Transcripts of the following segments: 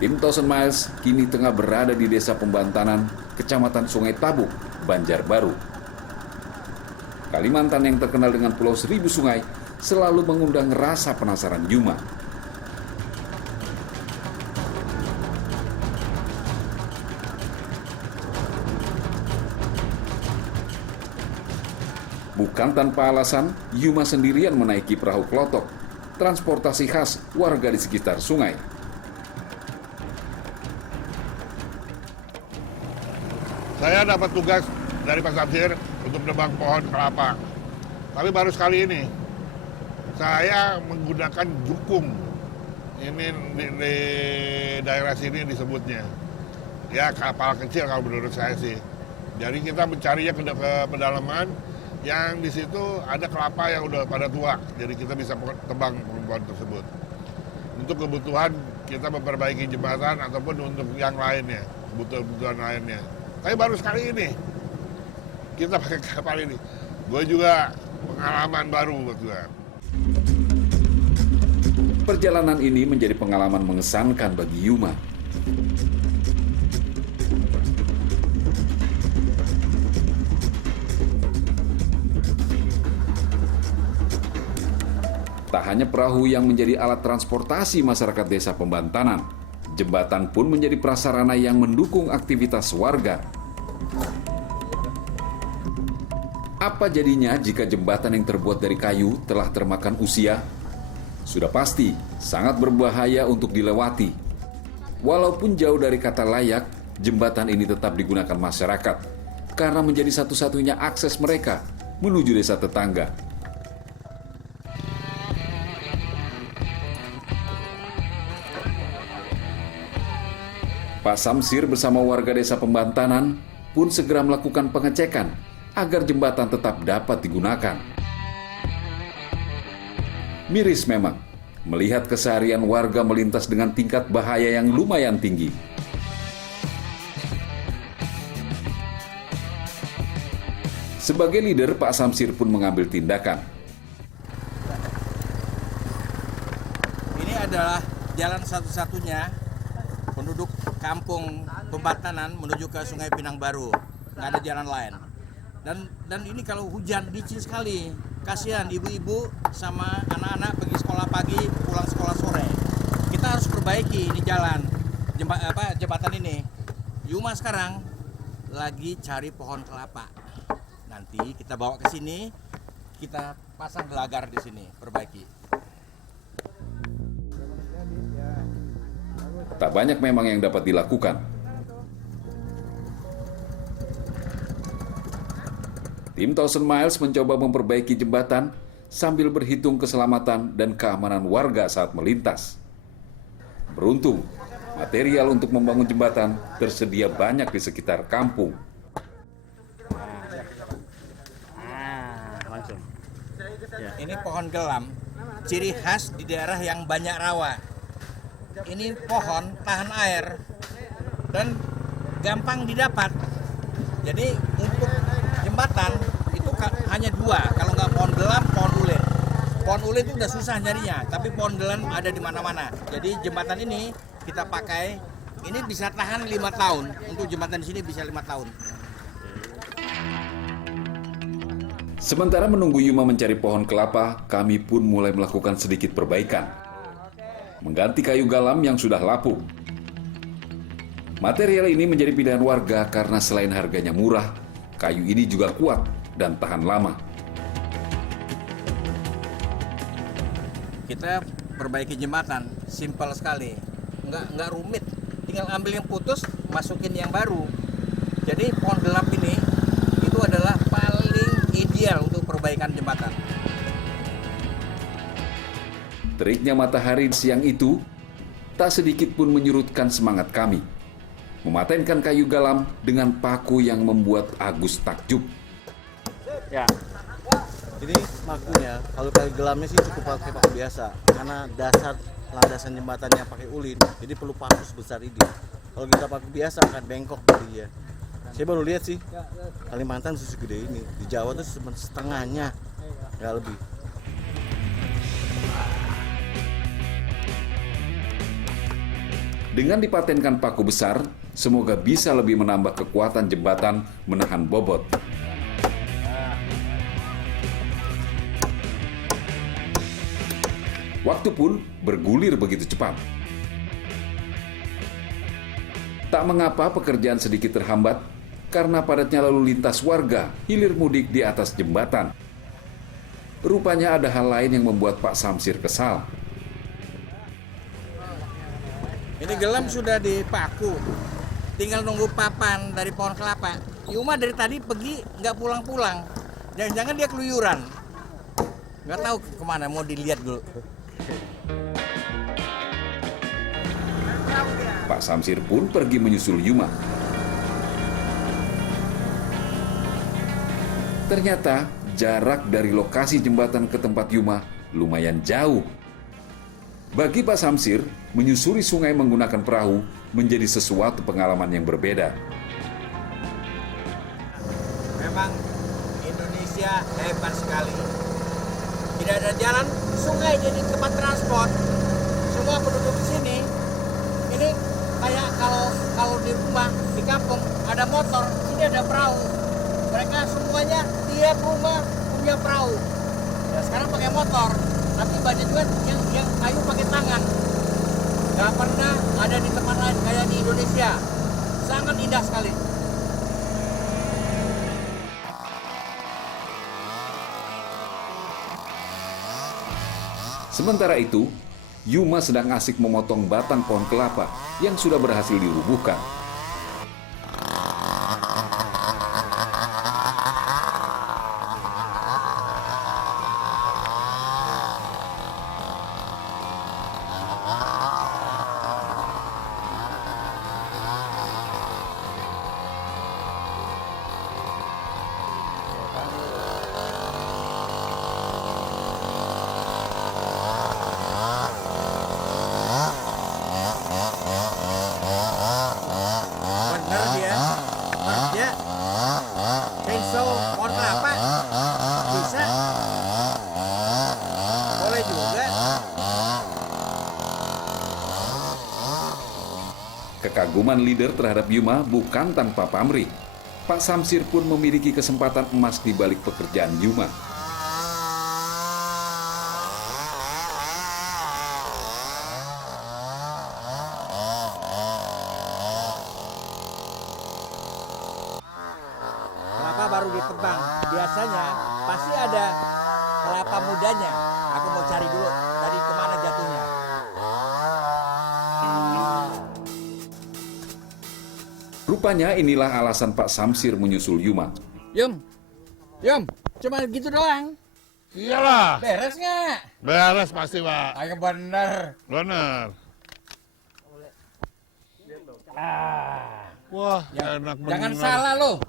Tim Thousand Miles kini tengah berada di Desa Pembantanan, Kecamatan Sungai Tabuk, Banjarbaru. Kalimantan yang terkenal dengan Pulau Seribu Sungai selalu mengundang rasa penasaran Yuma. Bukan tanpa alasan, Yuma sendirian menaiki perahu klotok, transportasi khas warga di sekitar sungai. Saya dapat tugas dari Pak Samsir untuk menebang pohon kelapa. Tapi baru sekali ini, saya menggunakan jukung. Ini di daerah sini disebutnya. Ya kapal kecil kalau menurut saya sih. Jadi kita mencarinya ke pedalaman, yang di situ ada kelapa yang udah pada tua. Jadi kita bisa tebang pohon tersebut. Untuk kebutuhan kita memperbaiki jembatan ataupun untuk yang lainnya, kebutuhan lainnya. Tapi baru sekali ini kita pakai kapal ini. Gue juga pengalaman baru buat gue. Perjalanan ini menjadi pengalaman mengesankan bagi Yuma. Tak hanya perahu yang menjadi alat transportasi masyarakat Desa Pembantanan, jembatan pun menjadi prasarana yang mendukung aktivitas warga. Apa jadinya jika jembatan yang terbuat dari kayu telah termakan usia? Sudah pasti sangat berbahaya untuk dilewati. Walaupun jauh dari kata layak, jembatan ini tetap digunakan masyarakat karena menjadi satu-satunya akses mereka menuju desa tetangga. Pak Samsir bersama warga Desa Pembantanan pun segera melakukan pengecekan agar jembatan tetap dapat digunakan. Miris memang melihat keseharian warga melintas dengan tingkat bahaya yang lumayan tinggi. Sebagai leader, Pak Samsir pun mengambil tindakan. Ini adalah jalan satu-satunya penduduk kampung Pembantanan menuju ke Sungai Pinang Baru. Nggak ada jalan lain. Dan ini kalau hujan licin sekali. Kasihan ibu-ibu sama anak-anak pergi sekolah pagi, pulang sekolah sore. Kita harus perbaiki ini jalan, jembatan ini. Yuma sekarang lagi cari pohon kelapa. Nanti kita bawa ke sini, kita pasang gelagar di sini, perbaiki. Tak banyak memang yang dapat dilakukan. Tim Thousand Miles mencoba memperbaiki jembatan sambil berhitung keselamatan dan keamanan warga saat melintas. Beruntung, material untuk membangun jembatan tersedia banyak di sekitar kampung. Ini pohon gelam, ciri khas di daerah yang banyak rawa. Ini pohon tahan air dan gampang didapat. Jadi untuk jembatan itu hanya dua, kalau nggak pohon gelam, pohon ulit. Pohon ulit itu udah susah nyarinya, tapi pohon gelam ada di mana-mana. Jadi jembatan ini kita pakai, ini bisa tahan 5 tahun. Untuk jembatan di sini bisa 5 tahun. Sementara menunggu Yuma mencari pohon kelapa, kami pun mulai melakukan sedikit perbaikan. Mengganti kayu galam yang sudah lapuk. Material ini menjadi pilihan warga karena selain harganya murah, kayu ini juga kuat dan tahan lama. Kita perbaiki jembatan, simpel sekali, nggak rumit. Tinggal ambil yang putus, masukin yang baru. Jadi pohon gelap ini itu adalah paling ideal untuk perbaikan jembatan. Teriknya matahari siang itu tak sedikit pun menyurutkan semangat kami. Mematenkan kayu galam dengan paku yang membuat Agus takjub. Ya. Ini pakunya, kalau kayu gelamnya sih cukup pakai paku biasa, karena dasar landasan jembatannya pakai ulin, jadi perlu paku sebesar ini. Kalau kita paku biasa akan bengkok jadinya. Saya baru lihat sih, Kalimantan segede ini, di Jawa tuh setengahnya, nggak lebih. Dengan dipatenkan paku besar, semoga bisa lebih menambah kekuatan jembatan menahan bobot. Waktu pun bergulir begitu cepat. Tak mengapa pekerjaan sedikit terhambat karena padatnya lalu lintas warga hilir mudik di atas jembatan. Rupanya ada hal lain yang membuat Pak Samsir kesal. Ini gelam sudah dipaku, tinggal nunggu papan dari pohon kelapa. Yuma dari tadi pergi nggak pulang-pulang, jangan-jangan dia keluyuran. Nggak tahu kemana, mau dilihat dulu. Pak Samsir pun pergi menyusul Yuma. Ternyata jarak dari lokasi jembatan ke tempat Yuma lumayan jauh. Bagi Pak Samsir, menyusuri sungai menggunakan perahu menjadi sesuatu pengalaman yang berbeda. Memang Indonesia hebat sekali. Tidak ada jalan, sungai jadi tempat transport. Semua penduduk di sini, ini kayak kalau di rumah, di kampung ada motor, ini ada perahu. Mereka semuanya tiap rumah punya perahu. Ya sekarang pakai motor, tapi banyak juga yang kayu pakai tangan. Gak pernah ada di tempat lain kayak di Indonesia. Sangat indah sekali. Sementara itu, Yuma sedang asik memotong batang pohon kelapa yang sudah berhasil dirubuhkan. Bener dia kerja chainsaw pohon kelapa bisa, boleh juga. Kekaguman leader terhadap Yuma bukan tanpa pamrih. Pak Samsir pun memiliki kesempatan emas di balik pekerjaan Yuma. Kelapa baru ditebang, biasanya pasti ada kelapa mudanya. Aku mau cari dulu tadi kemana jatuhnya. Rupanya inilah alasan Pak Samsir menyusul Yuma. Yum, cuma gitu doang. Iyalah, Beres nggak? beres pasti Pak. Ayo bener. Bener. Wah, enak bener. Jangan salah lo.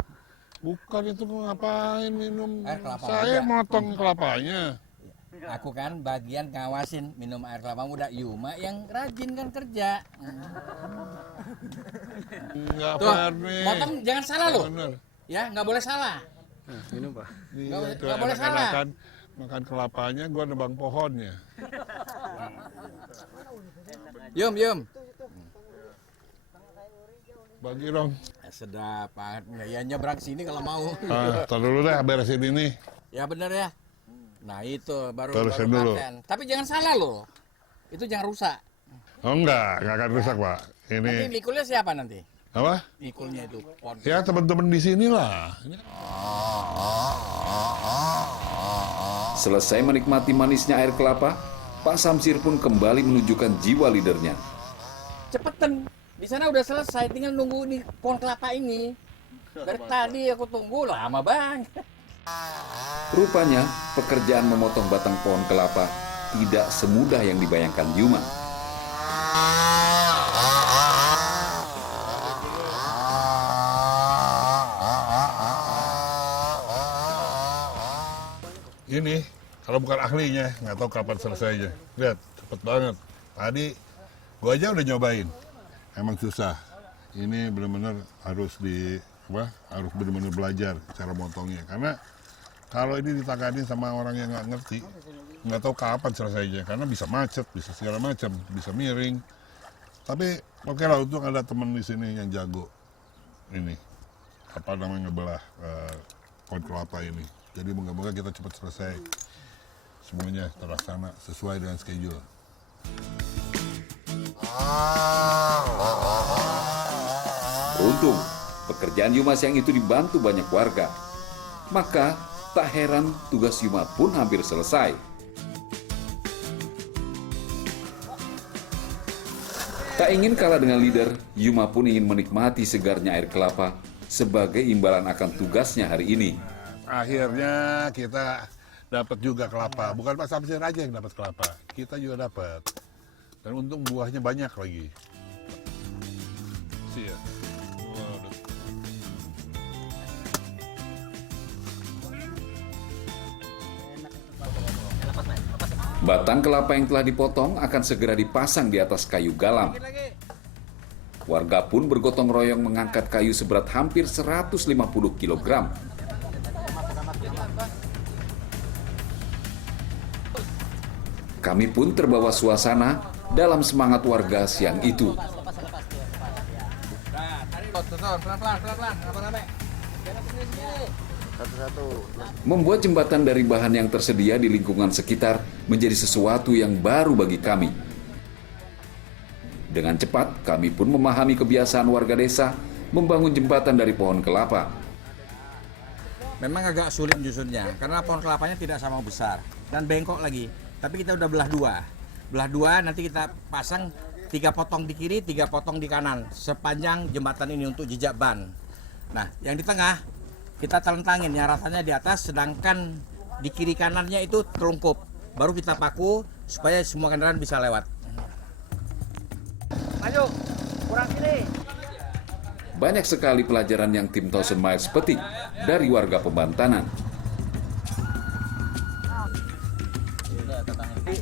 Bukan itu ngapain minum? Air kelapa Saya muda. motong kelapanya. Aku kan bagian ngawasin minum air kelapa muda. Yuma yang rajin kan kerja. Enggak Tuh, fair nih. motong jangan salah lo. Bener. Ya, nggak boleh salah. Minum Pak. Iya, itu nggak boleh salah. enak-enakan makan kelapanya, gua nebang pohonnya. Yum. Bagi dong. Sedap banget. Ya nyebrang sini kalau mau. Tar dulu deh, beresin ini. Ya bener ya. Nah itu baru Terusin dulu. paten. Tapi jangan salah loh. Itu jangan rusak. Oh enggak akan rusak Pak. Nanti Ini mikulnya siapa nanti? apa? Mikulnya itu pohon. Ya teman-teman di sini lah. Selesai menikmati manisnya air kelapa, Pak Samsir pun kembali menunjukkan jiwa leadernya. Cepetan. Di sana udah selesai, tinggal nunggu nih pohon kelapa ini. Dari tadi aku tunggu lama bang. Rupanya, pekerjaan memotong batang pohon kelapa tidak semudah yang dibayangkan Yuma. Ini kalau bukan ahlinya nggak tahu kapan selesainya. Lihat cepet banget. Tadi gua aja udah nyobain. Emang susah. Ini benar-benar harus harus benar-benar belajar cara motongnya. Karena kalau ini ditanganin sama orang yang nggak ngerti, nggak tahu kapan selesainya. Karena bisa macet, bisa segala macam, bisa miring. Tapi oke lah, untung ada teman di sini yang jago ini apa namanya ngebelah pohon kelapa ini. Jadi moga-moga kita cepat selesai, semuanya terlaksana sesuai dengan schedule. Beruntung, pekerjaan Yuma siang itu dibantu banyak warga. Maka, tak heran tugas Yuma pun hampir selesai. Tak ingin kalah dengan leader, Yuma pun ingin menikmati segarnya air kelapa sebagai imbalan akan tugasnya hari ini. Akhirnya kita dapat juga kelapa. Bukan Pak Samsir aja yang dapat kelapa, kita juga dapat. Dan untung buahnya banyak lagi. Ya. Batang kelapa yang telah dipotong akan segera dipasang di atas kayu galam. Warga pun bergotong royong mengangkat kayu seberat hampir 150 kg. Kami pun terbawa suasana dalam semangat warga siang itu. Membuat jembatan dari bahan yang tersedia di lingkungan sekitar menjadi sesuatu yang baru bagi kami. Dengan cepat, kami pun memahami kebiasaan warga desa membangun jembatan dari pohon kelapa. Memang agak sulit menyusunnya, karena pohon kelapanya tidak sama besar dan bengkok lagi. Tapi kita udah belah dua. Belah dua, nanti kita pasang 3 potong di kiri, 3 potong di kanan. Sepanjang jembatan ini untuk jejak ban. Nah, yang di tengah, kita telentangin, yang rasanya di atas, sedangkan di kiri kanannya itu terlungkup. Baru kita paku, supaya semua kendaraan bisa lewat. Maju, kurang kiri. Banyak sekali pelajaran yang tim Thousand Miles petik dari warga Pembantanan.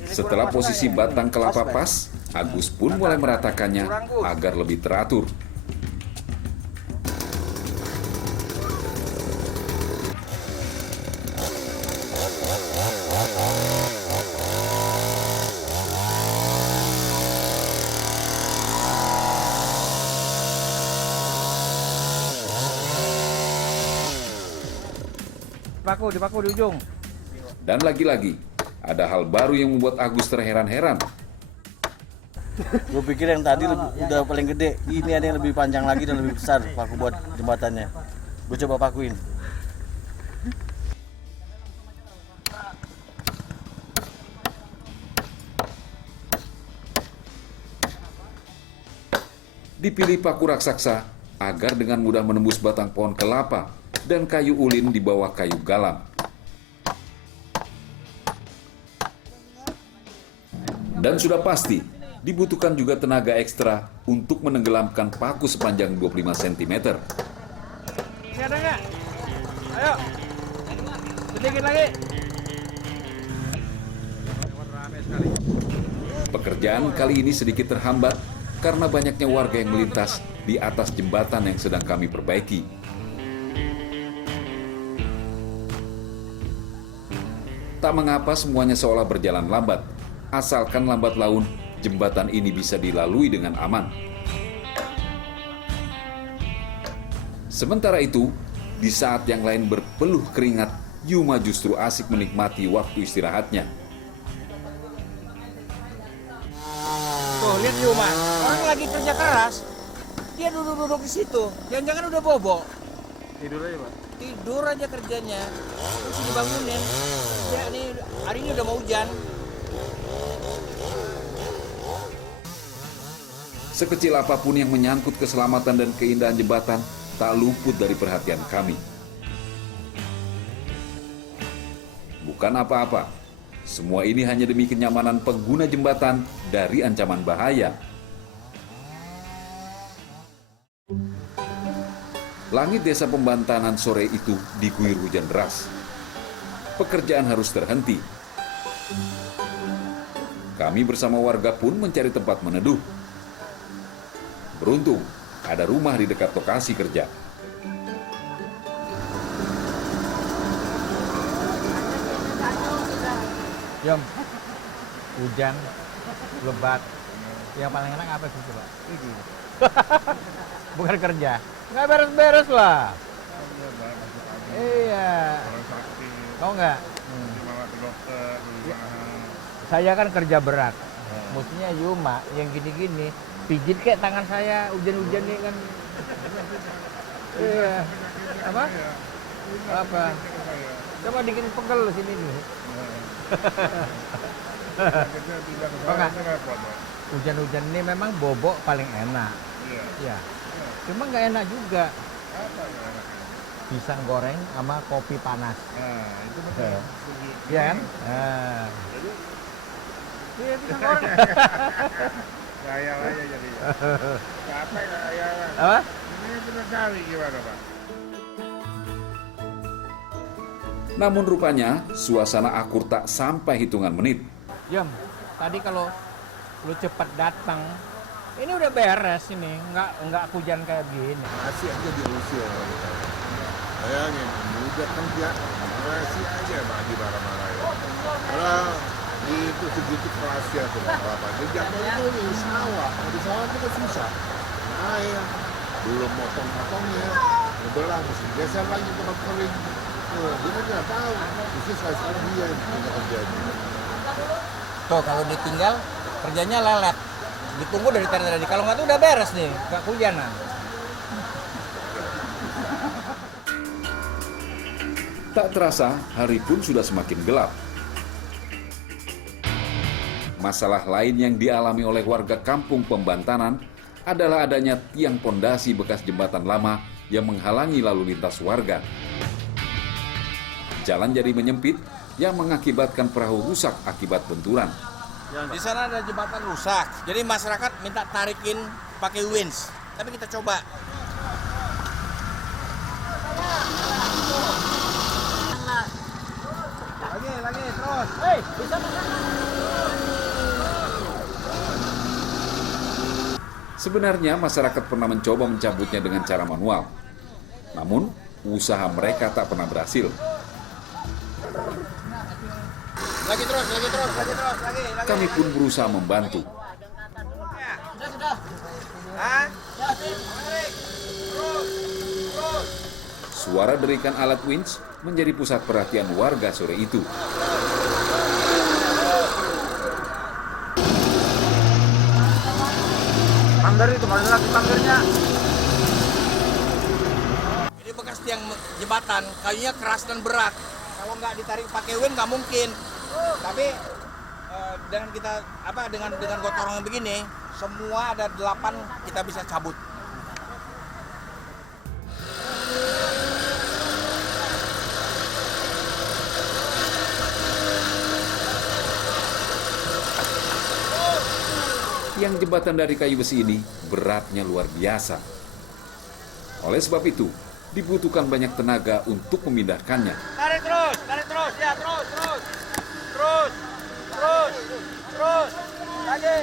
Setelah posisi batang kelapa pas, Agus pun mulai meratakannya agar lebih teratur. Dipaku di ujung. Dan lagi-lagi, ada hal baru yang membuat Agus terheran-heran. Gue pikir yang tadi udah paling gede, ini ada yang lebih panjang lagi dan lebih besar paku buat jembatannya. Gue coba pakuin. Dipilih paku raksasa agar dengan mudah menembus batang pohon kelapa dan kayu ulin di bawah kayu galam. Dan sudah pasti, dibutuhkan juga tenaga ekstra untuk menenggelamkan paku sepanjang 25 cm. Ini ada nggak? Ayo. Sedikit lagi. Pekerjaan kali ini sedikit terhambat karena banyaknya warga yang melintas di atas jembatan yang sedang kami perbaiki. Tak mengapa semuanya seolah berjalan lambat, asalkan lambat laun jembatan ini bisa dilalui dengan aman. Sementara itu, di saat yang lain berpeluh keringat, Yuma justru asik menikmati waktu istirahatnya. Tuh, lihat Yuma, orang lagi kerja keras, dia duduk-duduk di situ. Jangan-jangan udah bobo. Tidur aja, Pak. Tidur aja kerjanya, terus dibangunin. Ya, ini hari ini udah mau hujan. Sekecil apapun yang menyangkut keselamatan dan keindahan jembatan tak luput dari perhatian kami. Bukan apa-apa, semua ini hanya demi kenyamanan pengguna jembatan dari ancaman bahaya. Langit desa Pembantanan sore itu diguyur hujan deras. Pekerjaan harus terhenti. Kami bersama warga pun mencari tempat meneduh. Beruntung, ada rumah di dekat lokasi kerja. Jom. Hujan, lebat, Yang paling enak apa sih coba? Ini. Bukan kerja. Nggak beres-beres lah. Iya. Orang sakit, Tahu nggak? malah ke dokter, Saya kan kerja berat. Mestinya Yuma yang gini-gini pijit kayak tangan saya hujan-hujan nih kan. Iya. Apa? Apa? Coba bikin pegel sini nih. Oh, nggak? Hujan-hujan ini memang bobok paling enak. Iya. Ya. Cuma nggak enak juga. Apa yang enaknya? Pisang goreng sama kopi panas. Nah, itu betul. Iya kan? Nah. Jadi Iya pisang goreng. kaya aja jadi. Capek kaya. Apa? Ini kita cari gimana, Pak? Namun rupanya suasana akur tak sampai hitungan menit. Jam, tadi kalau lu cepat datang, ini udah beres ini, nggak hujan kayak gini. Masih aja diusir. Bayangin, udah kerja, masih aja mandi marah-marah ya. Karena itu segitu kerasnya tuh kelapa. Di Jakarta itu di sawah, kalau di sawah itu kan susah. Nah ya, belum motong-motongnya, ngebelah, mesti geser lagi tempat kering. Dia nggak tahu, khusus sekarang dia yang terjadi. Tuh kalau ditinggal kerjanya lelet. Ditunggu dari tadi. Kalau nggak tuh udah beres nih, nggak kehujanan. Tak terasa, hari pun sudah semakin gelap. Masalah lain yang dialami oleh warga kampung Pembantanan adalah adanya tiang pondasi bekas jembatan lama yang menghalangi lalu lintas warga. Jalan jadi menyempit yang mengakibatkan perahu rusak akibat benturan. Di sana ada jembatan rusak, jadi masyarakat minta tarikin pakai winch. Tapi kita coba. Lagi terus. Hei, bisa Sebenarnya masyarakat pernah mencoba mencabutnya dengan cara manual. Namun, usaha mereka tak pernah berhasil. lagi terus. Kami pun berusaha membantu. Hah? Suara derikan alat winch menjadi pusat perhatian warga sore itu. Panger itu, mana lagi pangernya? Ini bekas tiang jembatan, kayunya keras dan berat. Kalau nggak ditarik pakai winch nggak mungkin. Tapi dengan kita dengan gotong yang begini, semua ada 8 kita bisa cabut. Tiang jembatan dari kayu besi ini beratnya luar biasa. Oleh sebab itu, dibutuhkan banyak tenaga untuk memindahkannya. Tarik terus, ya terus. Lagi.